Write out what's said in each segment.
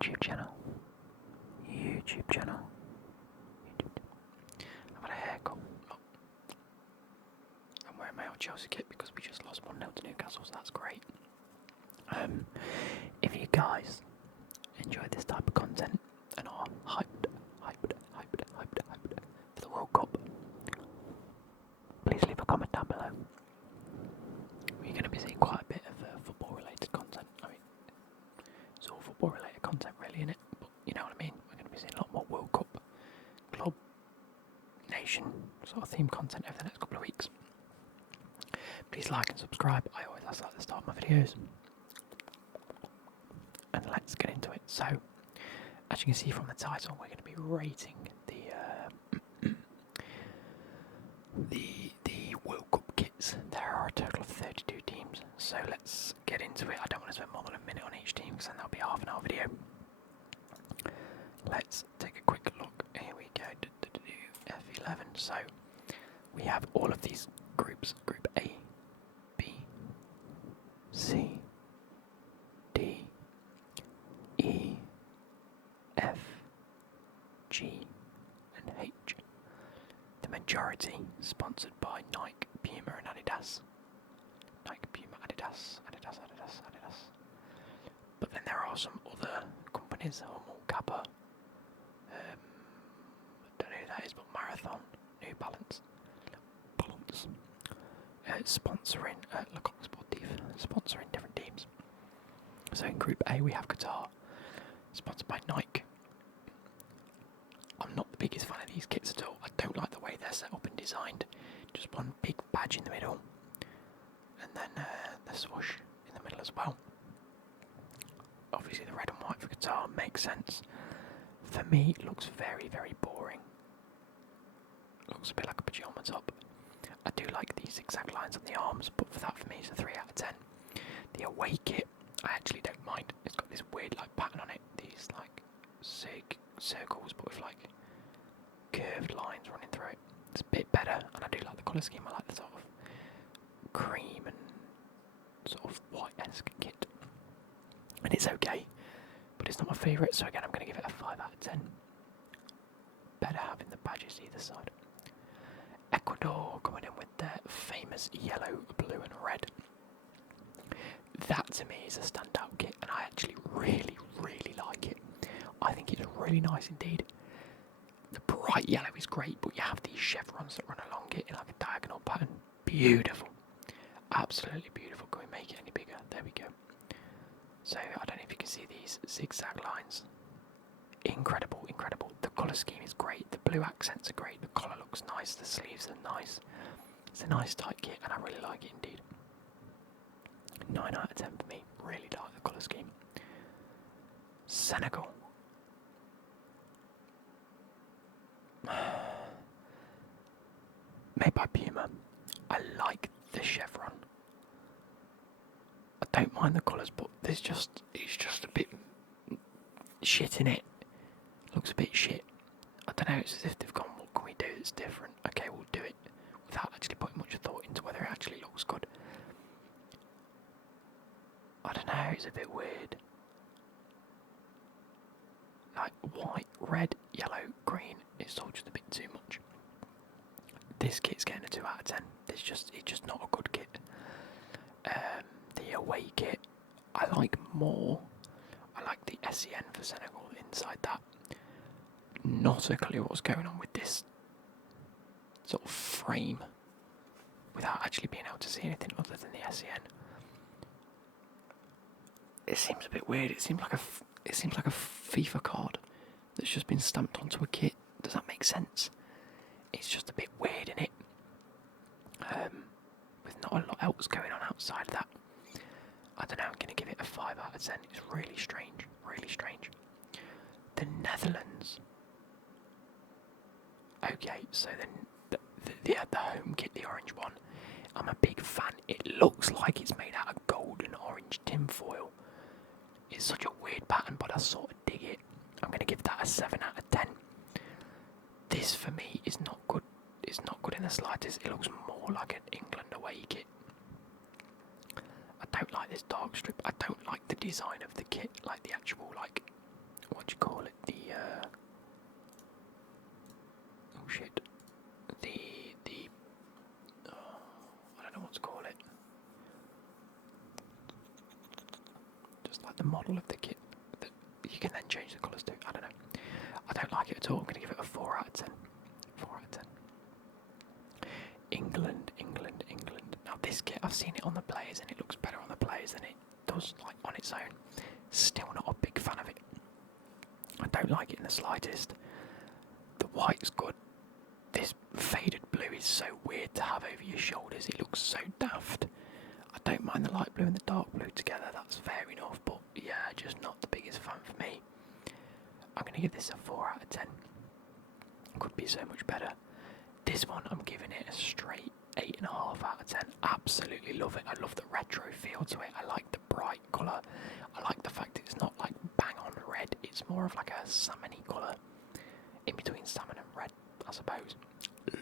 YouTube channel. YouTube channel. I've had a haircut. I'm wearing my old Chelsea kit because we just lost 1-0 to Newcastle, so that's great. If you guys enjoy this type of content and are hyped for the World Cup, please leave a comment down below. We're going to be seeing quite a bit of football-related content. I mean, it's all football-related content, really, innit? But you know what I mean. We're going to be seeing a lot more World Cup, club, nation sort of theme content over the next couple of weeks. Please like and subscribe. I always ask that at the start of my videos. And let's get into it. So, as you can see from the title, we're going to be rating the World Cup kits. There are a total of 32 teams, so let's get into it. I don't want to spend more than a minute on each team because then that'll be half an hour video. Let's take a quick look. Here we go. F11. So we have all of these groups: Group A, B, C, D, E, F, G, and H. The majority sponsored by Nike, Puma, and Adidas. Nike, Puma, Adidas. But then there are some other companies, Hummel, Kappa. I don't know who that is, but Marathon, New Balance, sponsoring Le Coq Sportif, sponsoring different teams. So in Group A we have Qatar, sponsored by Nike. I'm not the biggest fan of these kits at all. I don't like the way they're set up and designed. Just one big badge in the middle, and then the swoosh in the middle as well. Obviously the red and white for Qatar makes sense. For me, it looks very, very boring. Looks a bit like a pyjama top. I do like these zigzag lines on the arms, but for that, for me, it's a 3 out of 10. The away kit, I actually don't mind. It's got this weird like pattern on it. These like circles, but with like curved lines running through it. It's a bit better, and I do like the colour scheme. I like the sort of cream and sort of white-esque kit. And it's okay, but it's not my favourite, so again I'm going to give it a 5 out of 10. Better having the badges either side. Ecuador coming in with their famous yellow, blue and red. That to me is a standout kit, and I actually really, really like it. I think it's really nice indeed. The bright yellow is great, but you have these chevrons that run along it in like a diagonal pattern. Beautiful. Absolutely beautiful. Can we make it any bigger? There we go. So I don't know if you can see these zigzag lines. Incredible, incredible. The colour scheme is great. The blue accents are great. The collar looks nice. The sleeves are nice. It's a nice tight kit, and I really like it indeed. 9 out of 10 for me. Really like the colour scheme. Senegal. Made by Puma. I like the chevron. I don't mind the colours, but it's just a bit shit in it. Looks a bit shit. I don't know, it's as if they've gone, what can we do that's different? Okay, we'll do it, without actually putting much thought into whether it actually looks good. I don't know, it's a bit weird. Like white, red, yellow, green, it's all just a bit too much. This kit's getting a 2 out of 10. It's just not a good kit. The away kit, I like more. I like the SEN for Senegal inside that. Not a clue what's going on with this sort of frame without actually being able to see anything other than the SEN. It seems a bit weird. It seems like a FIFA card that's just been stamped onto a kit. Does that make sense? It's just a bit weird, innit? With not a lot else going on outside of that. I don't know, I'm going to give it a 5 out of 10. It's really strange, really strange. The Netherlands. Okay, so then the home kit, the orange one, I'm a big fan. It looks like it's made out of gold and orange tinfoil. It's such a weird pattern, but I sort of dig it. I'm going to give that a 7 out of 10. This for me is not good. It's not good in the slightest. It looks more like an England away kit. I don't like this dark strip. I don't like the design of the kit, like the actual like what do you call it? Oh shit. I don't know what to call it. Just like the model of the kit that you can then change the colours to. I don't know. I don't like it at all. I'm going to give it a 4 out of 10. 4 out of 10. England. Now this kit, I've seen it on the players and it looks better on the players than it does like on its own. Still not a big fan of it. I don't like it in the slightest. The white's good. This faded blue is so weird to have over your shoulders. It looks so daft. I don't mind the light blue and the dark blue together. That's fair enough. But yeah, just not the biggest fan for me. I'm going to give this a 4 out of 10. Could be so much better. This one, I'm giving it a straight 8.5 out of 10. Absolutely love it. I love the retro feel to it. I like the bright colour. I like the fact it's not like bang on red. It's more of like a salmony colour. In between salmon and red, I suppose.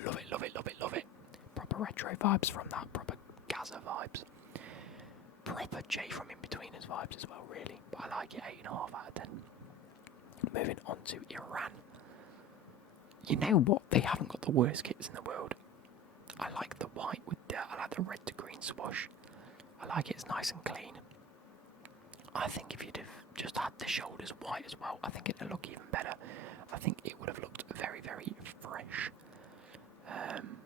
Love it, love it, love it, love it. Proper retro vibes from that. Proper Gaza vibes. Proper J from In Betweeners vibes as well, really. But I like it 8.5 out of 10. Moving on to Iran. You know what? They haven't got the worst kits in the world. I like the white with I like the red to green swash. I like it, it's nice and clean. I think if you'd have just had the shoulders white as well, I think it'd look even better. I think it would have looked very, very fresh. And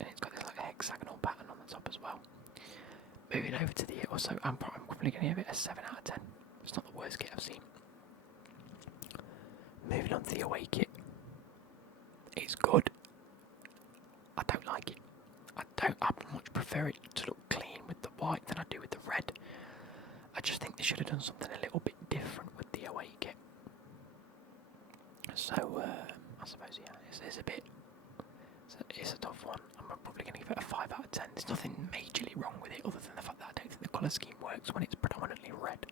it's got this like hexagonal pattern on the top as well. Moving over to the also, I'm probably going to give it a 7 out of 10. It's not the worst kit I've seen. Moving on to the away kit. It's good. I don't like it. I much prefer it to look clean with the white than I do with the red. I just think they should have done something a little bit different with the away kit. So, I suppose, yeah, it's a bit... It's a tough one. I'm probably going to give it a 5 out of 10. There's nothing majorly wrong with it other than the fact that I don't think the colour scheme works when it's predominantly red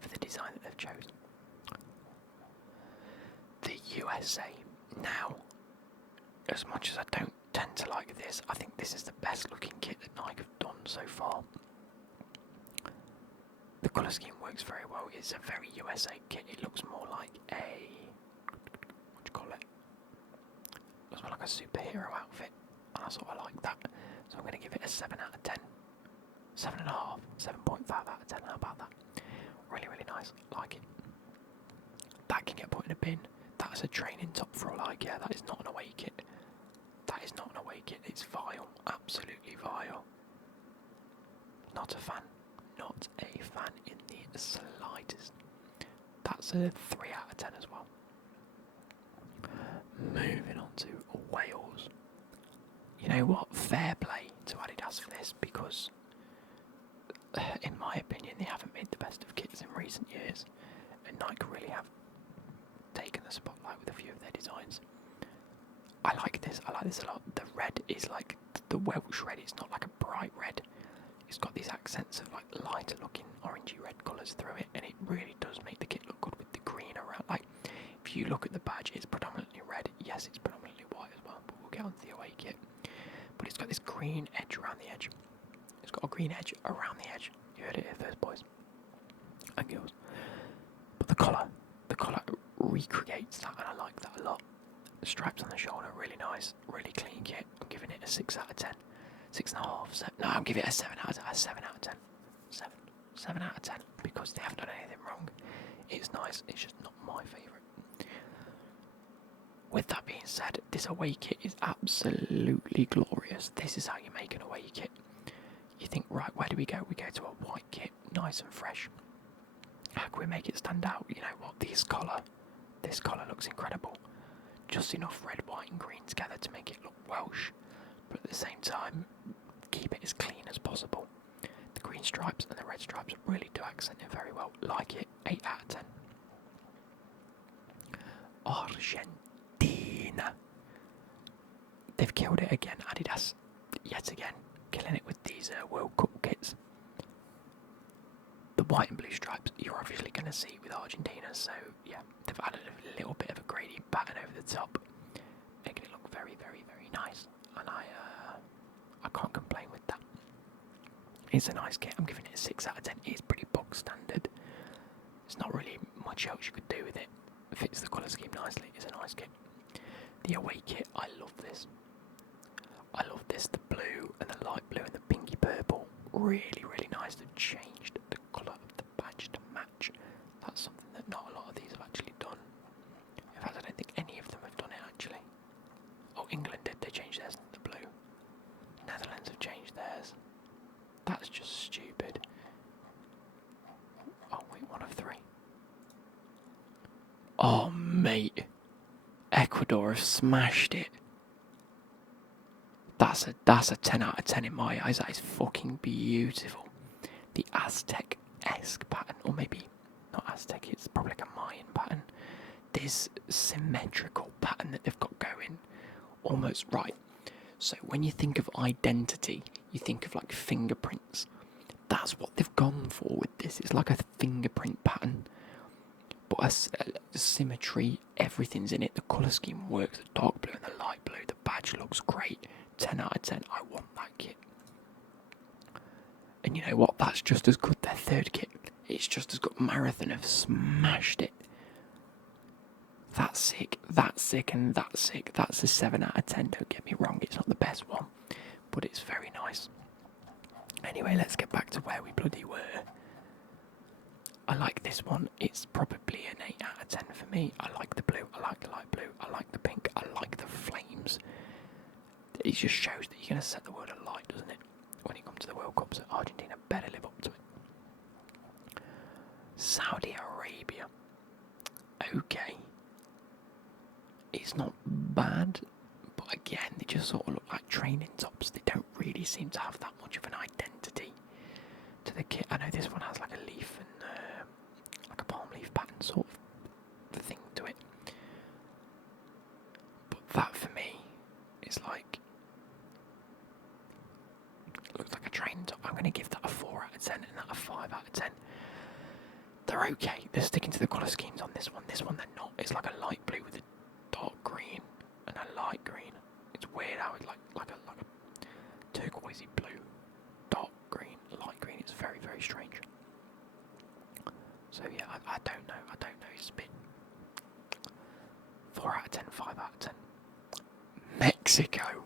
for the design that they've chosen. The USA. Now, as much as I don't tend to like this, I think this is the best looking kit that Nike have done so far. The colour scheme works very well. It's a very USA kit. It looks more like a... what do you call it? It looks more like a superhero outfit. And I sort of like that. So I'm going to give it a 7 out of 10. 7.5. 7.5 out of 10. How about that? Really, really nice. Like it. That can get put in a bin. That is a training top for all I care. That is not an away kit. That is not an away kit. It's vile. Absolutely vile. Not a fan. Not a fan in the slightest. That's a 3 out of 10 as well. Moving on to Wales. You know what? Fair play to Adidas for this because, in my opinion, they haven't made the best of kits in recent years. And Nike really have taken the spotlight with a few of their designs. I like this a lot. The red is like the Welsh red, it's not like a bright red. It's got these accents of like lighter looking orangey red colours through it, and it really does make the kit look good with the green around. Like, if you look at the badge, it's predominantly red. Yes, it's predominantly white as well, but we'll get onto the away kit. But it's got this green edge around the edge. It's got a green edge around the edge. You heard it here first, boys and girls. But the collar recreates that, and I like that a lot. The stripes on the shoulder, really nice, really clean kit. I'm giving it a 6 out of 10. 6.5. No, I'm giving it a 7 out of 10. 7 out of 10. 7 out of 10 because they haven't done anything wrong. It's nice. It's just not my favourite. With that being said, this away kit is absolutely glorious. This is how you make an away kit. You think, right, where do we go? We go to a white kit, nice and fresh. How can we make it stand out? You know what? This collar looks incredible. Just enough red, white and green together to make it look Welsh, but at the same time keep it as clean as possible. The green stripes and the red stripes really do accent it very well. Like it. 8 out of 10. Argentina. They've killed it again. Adidas yet again killing it with these World Cup kits. The white and blue stripes you're obviously going to see with Argentina, so yeah, they've added a little bit of a gradient pattern over the top, making it look very, very, very nice, and I can't complain with that. It's a nice kit. I'm giving it a 6 out of 10. It's pretty bog standard. There's not really much else you could do with it. fits the colour scheme nicely. It's a nice kit. The away kit, I love this. I love this, the blue and the light blue and the pinky purple. Really, really nice. They've changed the colour of the badge to match. That's something that not a lot of these have actually done. In fact, I don't think any of them have done it actually. Oh, England did. They changed theirs to the blue. Netherlands have changed theirs. That's just stupid. Oh wait, 1 of 3. Oh mate, Ecuador have smashed it. That's a 10 out of 10 in my eyes. That is fucking beautiful. The Aztec-esque pattern, or maybe not Aztec. It's probably like a Mayan pattern. This symmetrical pattern that they've got going, almost right. So when you think of identity, you think of like fingerprints. That's what they've gone for with this. It's like a fingerprint pattern, but a symmetry, everything's in it. The colour scheme works, the dark blue and the light blue. The badge looks great. 10 out of 10. I want that kit. And you know what? That's just as good. Their third kit. It's just as good. Marathon have smashed it. That's sick, and that's sick. That's a 7 out of 10. Don't get me wrong. It's not the best one, but it's very nice. Anyway, let's get back to where we bloody were. I like this one. It's probably an 8 out of 10 for me. I like the blue. I like the light blue. I like the pink. I like the flames. It just shows that you're going to set the world alight, doesn't it? When you come to the World Cup, so Argentina better live up to it. Saudi Arabia. Okay. It's not bad, but again, they just sort of look like training tops. They don't really seem to have that much of an identity to the kit. I know this one has like a leaf and like a palm leaf pattern sort of thing to it, but that for me is like, looks like a training top. I'm going to give that a 4 out of 10 and that a 5 out of 10. They're okay. They're sticking to the colour schemes on this one. This one they're not. It's like a light blue with a dark green and a light green. It's weird how it's like a turquoisey blue, dark green, light green. It's very, very strange. So yeah, I don't know. It's a bit 4 out of 10, 5 out of 10. Mexico.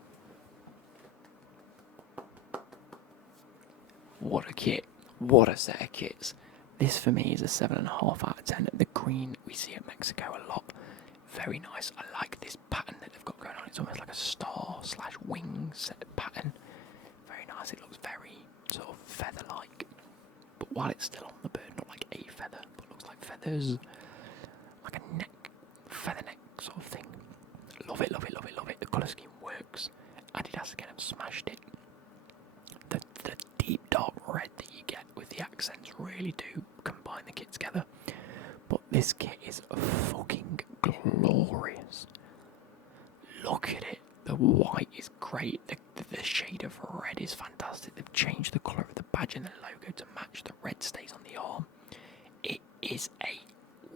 What a kit. What a set of kits. This for me is a 7.5 out of 10. The green we see at Mexico a lot. Very nice. I like this pattern that they've got going on. It's almost like a star/wing set pattern. Very nice. It looks very sort of feather-like. But while it's still on the bird, not like a feather, but looks like feathers. Like a neck, feather neck sort of thing. Love it, love it, love it, love it. The colour scheme works. Adidas again have smashed it. The deep dark red that you get with the accents really do combine the kit together. But this kit is fucking glorious. Look at it. The white is great. The shade of red is fantastic. They've changed the colour of the badge and the logo to match. The red stays on the arm. It is a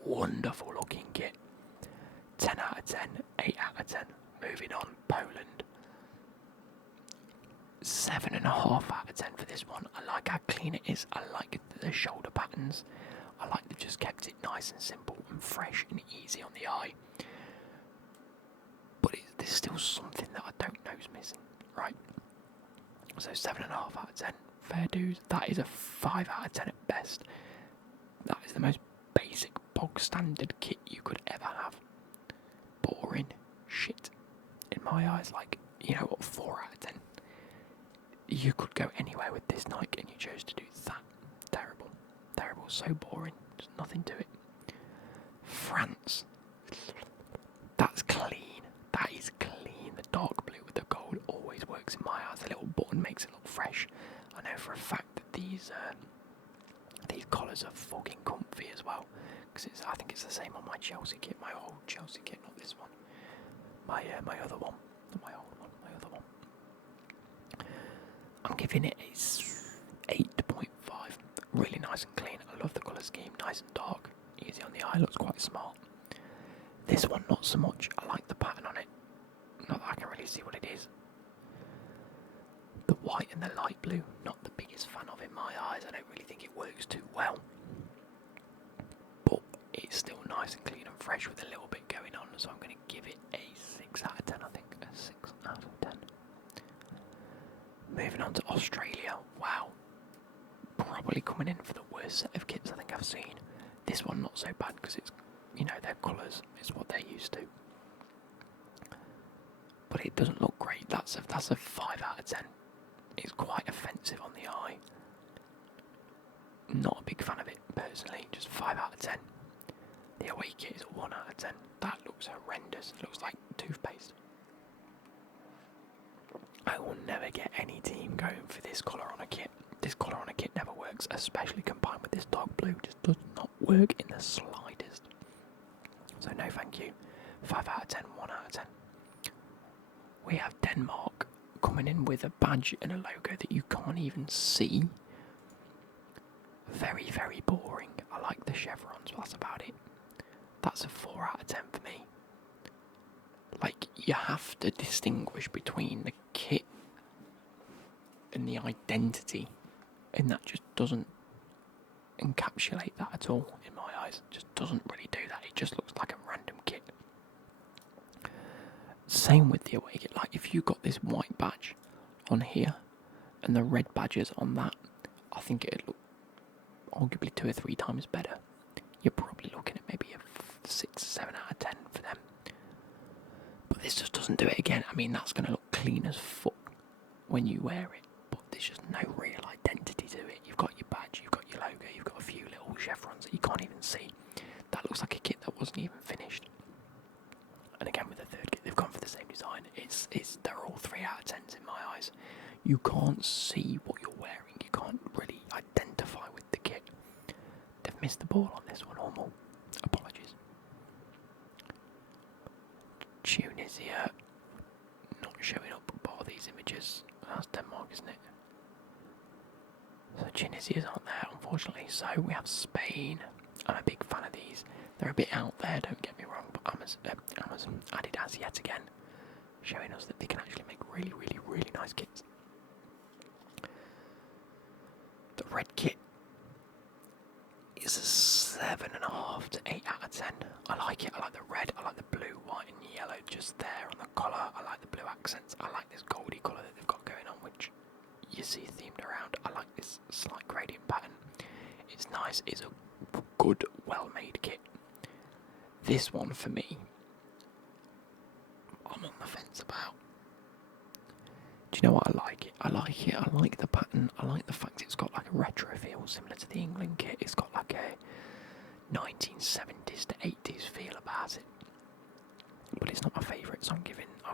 wonderful looking kit. 10 out of 10, 8 out of 10. Moving on, Poland. 7.5 out of 10 for this one. I like how clean it is. I like the shoulder patterns. I like they've just kept it nice and simple and fresh and easy on the eye. But there's still something that I don't know is missing, right? So 7.5 out of 10. Fair dues. That is a 5 out of 10 at best. That is the most basic, bog standard kit you could ever have. Boring shit. In my eyes, like, you know what, 4 out of 10. You could go anywhere with this Nike and you chose to do that. Terrible. Terrible. So boring. There's nothing to it. France. That's clean. That is clean. The dark blue with the gold always works in my eyes. The little button makes it look fresh. I know for a fact that these collars are fucking comfy as well. Because I think it's the same on my Chelsea kit. My old Chelsea kit, not this one. My other one. Not my old one. My other one. I'm giving it a 8.5. Really nice and clean. I love the colour scheme. Nice and dark. Easy on the eye. Looks quite smart. This one, not so much. I like the pattern on it. Not that I can really see what it is. The white and the light blue, not the biggest fan of in my eyes. I don't really think it works too well. But it's still nice and clean and fresh with a little bit going on, so I'm going to give it a 6 out of 10, I think. A 6 out of 10. Moving on to Australia. Wow. Probably coming in for the worst set of kits I think I've seen. This one not so bad because it's, their colours is what they're used to. But it doesn't look great. That's a 5 out of 10. It's quite offensive on the eye. Not a big fan of it personally, just 5 out of 10. The away kit is a 1 out of 10. That looks horrendous. It looks like toothpaste. I will never get any team going for this colour on a kit. This colour on a kit never works, especially combined with this dark blue. Just does not work in the slightest. So no thank you. 5 out of 10, 1 out of 10. We have Denmark coming in with a badge and a logo that you can't even see. Very, very boring. I like the chevrons, but that's about it. That's a 4 out of 10 for me. Like, you have to distinguish between the kit and the identity, and that just doesn't encapsulate that at all in my eyes. It just doesn't really do that. It just looks like a random kit. Same with the away kit. Like, if you got this white badge on here and the red badges on that, I think it'd look arguably 2 or 3 times better. You're probably looking at maybe a 6, 7 out of 10 for them. But this just doesn't do it again. I mean, that's going to look clean as fuck when you wear it, but there's just no real identity to it. You've got your badge, you've got your logo, you've got a few little chevrons that you can't even see. That looks like a kit that wasn't even finished. And again, with the third kit, they've gone for the same design. They're all 3 out of 10s in my eyes. You can't see what you're wearing. You can't really identify with the kit. They've missed the ball on this one, Hormel. Apologies. Tunisia not showing up by these images. That's Denmark, isn't it? So Tunisia's aren't there, unfortunately. So we have Spain. I'm a big fan of these. They're a bit out there, don't get me wrong, but Amazon Adidas yet again, showing us that they can actually make really, really, really nice kits. The red kit is a 7.5 to 8 out of 10. I like it. I like the red. I like the blue, white, and yellow just there on the collar. I like the blue accents. I like this goldy colour that they've got going on, which you see themed around. I like this slight gradient pattern. It's nice. It's a good, well-made kit. This one for me, I'm on the fence about. Do you know what I like it? I like it. I like the pattern. I like the fact it's got like a retro feel similar to the England kit. It's got like a 1970s to 80s feel about it. But it's not my favourite, so I'll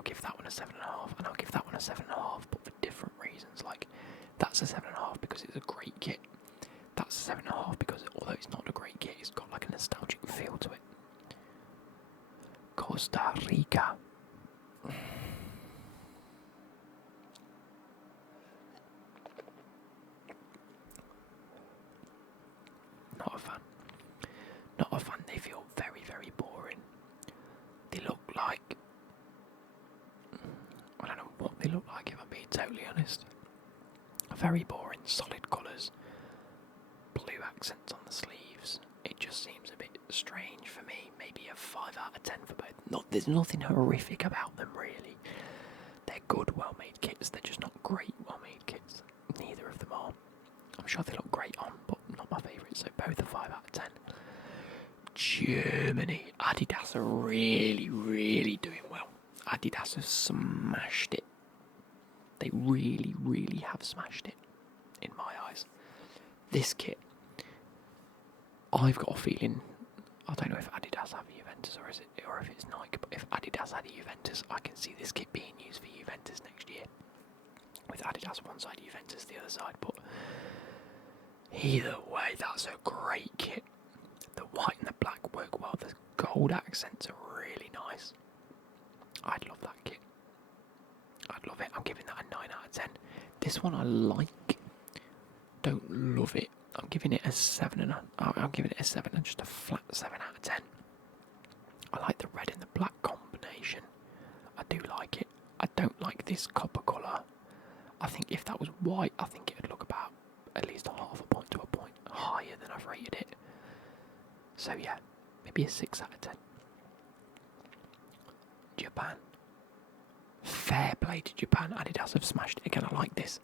give that one a 7.5, and I'll give that one a 7.5, but for different reasons. Like, that's a 7.5 because it's a great kit. That's a 7.5 because although it's not a great kit, it's got like a nostalgic feel to it. Costa Rica. Not a fan. Not a fan. They feel very, very boring. They look like... I don't know what they look like, if I'm being totally honest. Very boring, solid colours. Blue accents on the sleeves. It just seems a bit strange for me. Maybe a 5 out of 10 for both. There's nothing horrific about them, really. They're good, well-made kits. They're just not great, well-made kits. Neither of them are. I'm sure they look great on, but not my favourite, so both are 5 out of 10. Germany. Adidas are really, really doing well. Adidas have smashed it. They really, really have smashed it, in my eyes. This kit, I've got a feeling, I don't know if Adidas have a Juventus or if it's Nike, but if Adidas had a Juventus, I can see this kit being used for Juventus next year. With Adidas one side, Juventus the other side, but either way, that's a great kit. The white and the black work well. The gold accents are really nice. I'd love that kit. I'd love it. I'm giving that a 9 out of 10. This one I like. Don't love it. I'm giving it a 7 I'm giving it a 7 and just a flat 7 out of 10. I like the red and the black combination. I do like it. I don't like this copper colour. I think if that was white, I think it would look about at least a half a point to a point higher than I've rated it. So yeah, maybe a 6 out of 10. Japan. Fair play to Japan. Adidas have smashed it again. I like this.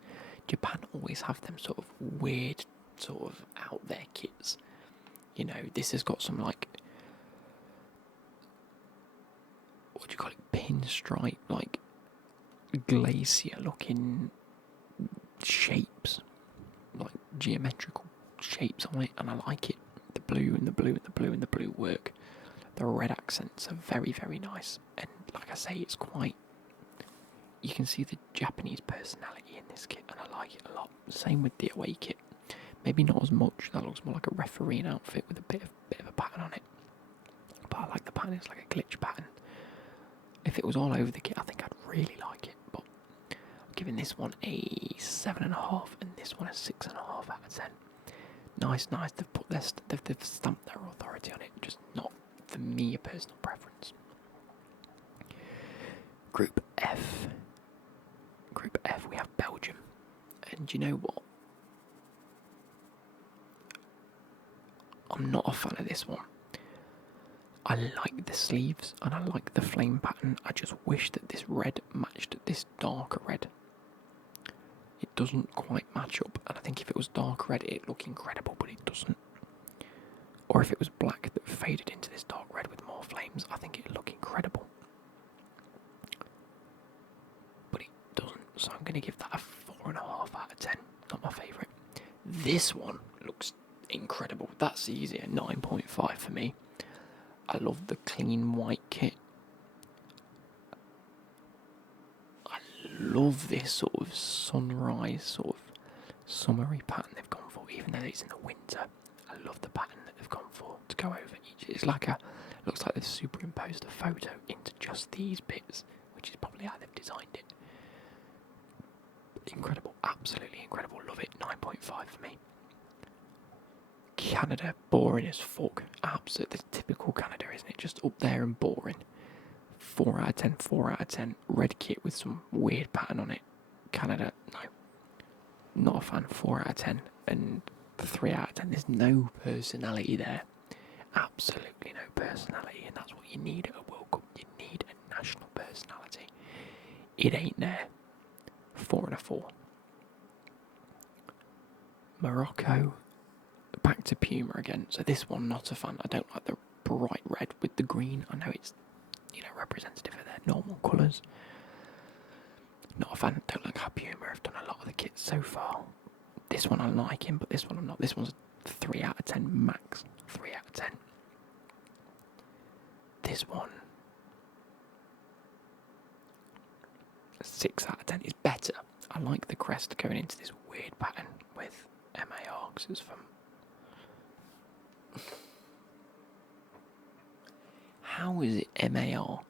Japan always have them sort of weird, sort of out there kits. You know, this has got some like, what do you call it? Pinstripe, like glacier looking shapes, like geometrical shapes on it, and I like it. The blue and the blue and the blue and the blue work. The red accents are very, very nice, and like I say, it's quite. You can see the Japanese personality in this kit, and I like it a lot. Same with the away kit. Maybe not as much. That looks more like a refereeing outfit with a bit of a pattern on it. But I like the pattern. It's like a glitch pattern. If it was all over the kit, I think I'd really like it. But I'm giving this one a 7.5, and this one a 6.5 out of 10. Nice. They've put they've stamped their authority on it. Just not for me a personal preference. Group F. Group F, we have Belgium. And you know what? I'm not a fan of this one. I like the sleeves and I like the flame pattern. I just wish that this red matched this darker red. It doesn't quite match up, and I think if it was dark red it'd look incredible, but it doesn't. Or if it was black that faded into this dark red with more flames, I think it'd look incredible. But it doesn't, so I'm going to give that a 4.5 out of 10. Not my favourite. This one looks incredible. That's easy, a 9.5 for me. I love the clean white kit. I love this sort of sunrise, sort of summery pattern they've gone for, even though it's in the winter. I love the pattern that they've gone for to go over each. It's like looks like they've superimposed a photo into just these bits, which is probably how they've designed it. Incredible, absolutely incredible. Love it. 9.5 for me. Canada, boring as fuck. Absolutely typical Canada, isn't it? Just up there and boring. 4 out of 10, 4 out of 10. Red kit with some weird pattern on it. Canada, no. Not a fan. 4 out of 10. And 3 out of 10. There's no personality there. Absolutely no personality. And that's what you need at a World Cup. You need a national personality. It ain't there. 4 and a 4. Morocco. Back to Puma again. So this one, not a fan. I don't like the bright red with the green. I know it's, representative of their normal colours. Not a fan. Don't like how Puma have done a lot of the kits so far. This one I'm liking, but this one I'm not. This one's 3 out of 10 max. 3 out of 10. This one, 6 out of 10 is better. I like the crest going into this weird pattern with MAR, because it's from... How is it MAR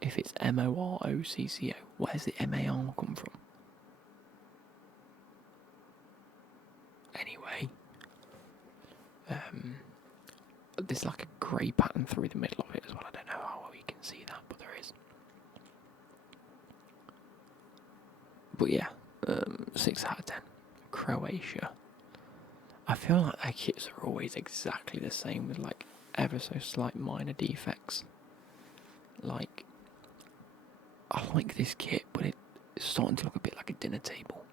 if it's MOROCCO? Where's the MAR come from? Anyway, there's like a grey pattern through the middle of it as well. I don't know how well you can see that, but there is. But yeah, 6 out of 10. Croatia. I feel like their kits are always exactly the same with like ever so slight minor defects. Like, I like this kit, but it's starting to look a bit like a dinner table.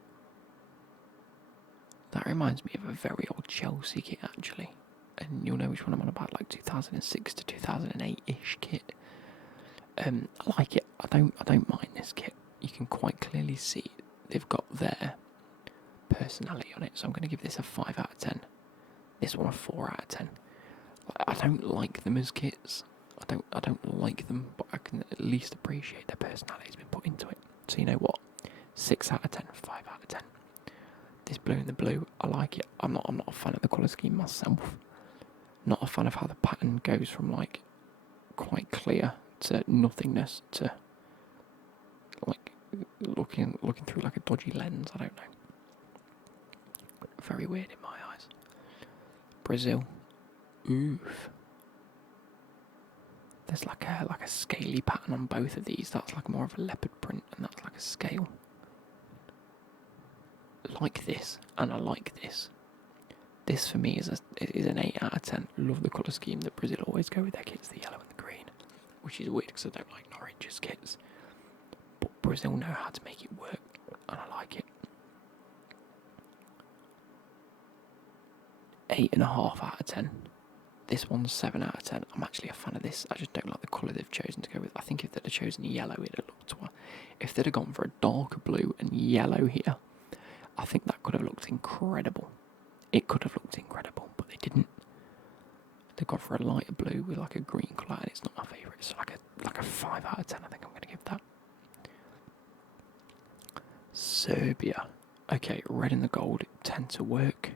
That reminds me of a very old Chelsea kit actually, and you'll know which one I'm on about, like 2006 to 2008-ish kit. I like it. I don't mind this kit. You can quite clearly see they've got their personality on it, so I'm going to give this a 5 out of 10. This one a 4 out of 10. I don't like them as kits. I don't like them, but I can at least appreciate their personality's been put into it. So you know what? 6 out of 10, 5 out of 10. This blue and the blue, I like it. I'm not a fan of the colour scheme myself. Not a fan of how the pattern goes from like quite clear to nothingness to like looking through like a dodgy lens. I don't know. Very weird in my eyes. Brazil. Oof. There's like a scaly pattern on both of these. That's like more of a leopard print, and that's like a scale. Like this, and I like this. This for me is an 8 out of 10. Love the colour scheme that Brazil always go with their kits, the yellow and the green. which is weird because I don't like Norwich's kits. But Brazil know how to make it work, and I like it. 8.5 out of 10. This one's 7 out of 10. I'm actually a fan of this. I just don't like the colour they've chosen to go with. I think if they'd have chosen yellow, it'd have looked well. If they'd have gone for a darker blue and yellow here, I think that could have looked incredible. It could have looked incredible, but they didn't. They got for a lighter blue with like a green colour, and it's not my favourite. It's like a 5 out of 10. I think I'm going to give that. Serbia. Okay, red and the gold tend to work.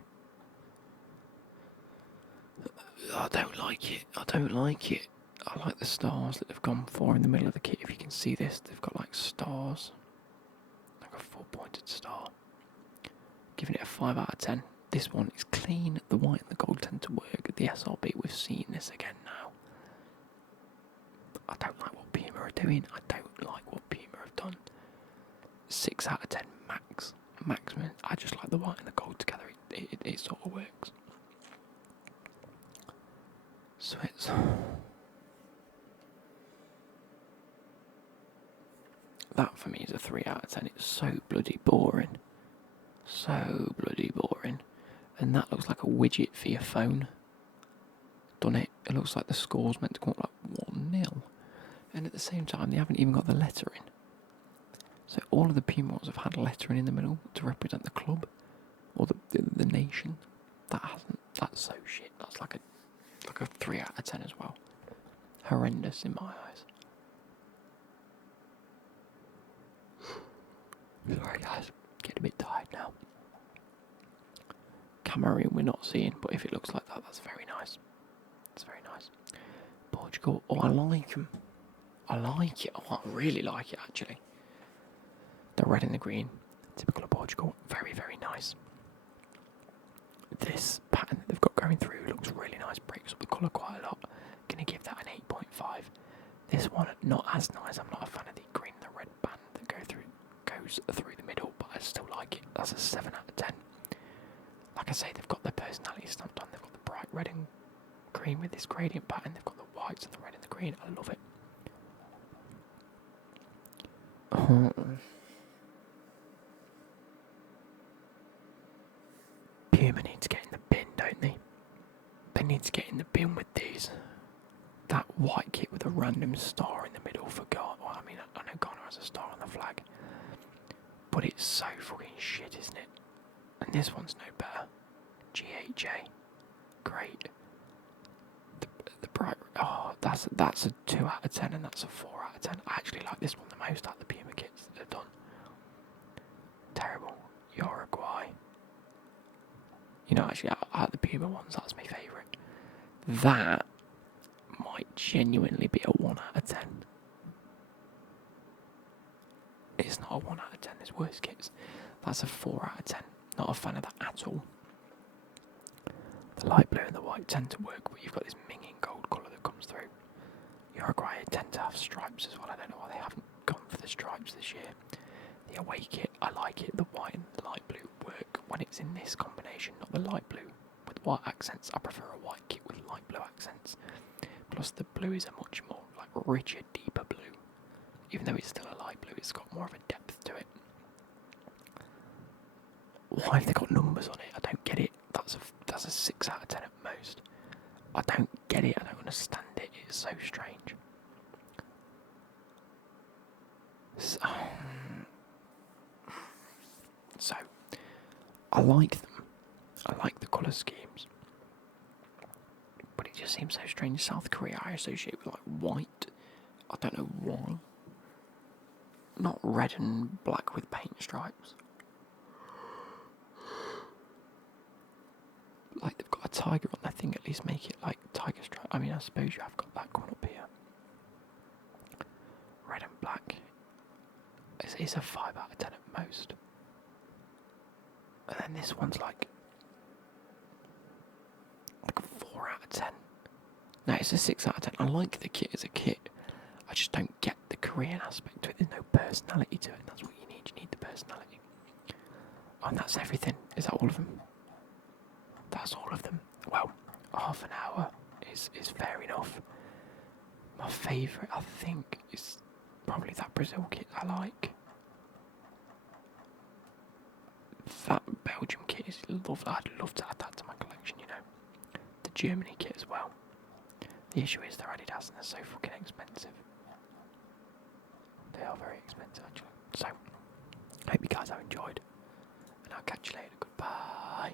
I don't like it. I like the stars that they've gone for in the middle of the kit. If you can see this, they've got like stars. Like a 4-pointed star. Giving it a 5 out of 10. This one is clean. The white and the gold tend to work. The SRB, we've seen this again now. I don't like what Puma are doing. I don't like what Puma have done. 6 out of 10 max. Maximum. I just like the white and the gold together. It sort of works. Swiss. That for me is a 3 out of 10. It's so bloody boring. So bloody boring. And that looks like a widget for your phone. Done it? It looks like the score's meant to come up like 1-0. And at the same time, they haven't even got the lettering. So all of the Puma ones have had lettering in the middle to represent the club or the nation. That hasn't. That's so shit. That's like a 3 out of 10 as well. Horrendous in my eyes. Sorry guys, getting a bit tired now. Cameroon we're not seeing, but if it looks like that, that's very nice. It's very nice. Portugal, oh I like them. I like it, oh I really like it actually. The red and the green, typical of Portugal, very very nice. This pattern that they've got going through looks really nice, breaks up the colour quite a lot. Gonna give that an 8.5. This one, not as nice. I'm not a fan of the green and the red band that goes through the middle, but I still like it. That's a 7 out of 10. Like I say, they've got their personality stamped on. They've got the bright red and green with this gradient pattern. They've got the whites and the red and the green. I love it. Puma need to get in the bin, don't they? They need to get in the bin with these. That white kit with a random star in the middle for Ghana. Well, I mean, I know Ghana has a star on the flag. But it's so fucking shit, isn't it? And this one's no better. GHA. Great. The bright... Oh, that's a 2 out of 10 and that's a 4 out of 10. I actually like this one the most out of the Puma kits that they've done. Terrible. Uruguay. You know, actually, out of the Puma ones, that's my favourite. That might genuinely be a 1 out of 10. It's not a 1 out of 10, there's worse kits. That's a 4 out of 10. Not a fan of that at all. The light blue and the white tend to work, but you've got this minging gold colour that comes through. Uruguay tend to have stripes as well. I don't know why they haven't gone for the stripes this year. The away kit, I like it. The white and the light blue work when it's in this combination, not the light blue with white accents. I prefer a white kit with light blue accents. Plus the blue is a much more like richer, deeper blue. Even though it's still a light blue, it's got more of a depth to it. Why have they got numbers on it? I don't get it. That's a 6 out of 10 at most. I don't get it. I don't understand it. It's so strange. So I like them. I like the colour schemes. But it just seems so strange. South Korea I associate with like white. I don't know why. Not red and black with paint stripes. Like they've got a tiger on their thing, at least make it like tiger stripe. I mean, I suppose you have got that coming up here. Red and black. It's a 5 out of 10 at most. And then this one's like a 4 out of 10. No, it's a 6 out of 10. I like the kit as a kit. I just don't get the Korean aspect to it. There's no personality to it. That's what you need. You need the personality. Oh, and that's everything. Is that all of them? That's all of them. Well, half an hour is fair enough. My favourite, I think, is probably that Brazil kit I like. That Belgium kit is lovely. I'd love to add that to my collection, you know. The Germany kit as well. The issue is they're Adidas and they're so fucking expensive. They are very expensive actually. So, I hope you guys have enjoyed. And I'll catch you later. Goodbye.